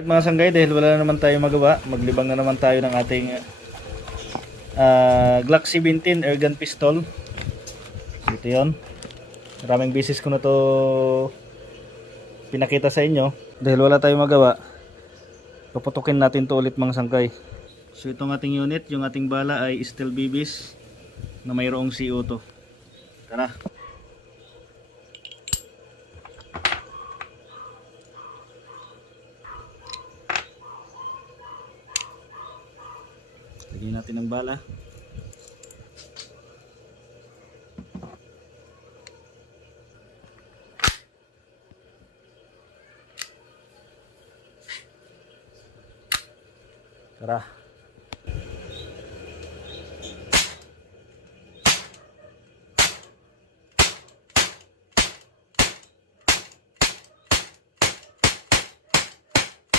At mga sanggay, dahil wala na naman tayo magawa, maglibang na naman tayo ng ating Glock 17 airgun pistol. So, ito yun. Maraming beses ko na to pinakita sa inyo. Dahil wala tayong magawa, puputukin natin to ulit mga sanggay. So itong ating unit, yung ating bala ay steel BBs na mayroong CO2. Tara. Lagyan natin ng bala. Tara.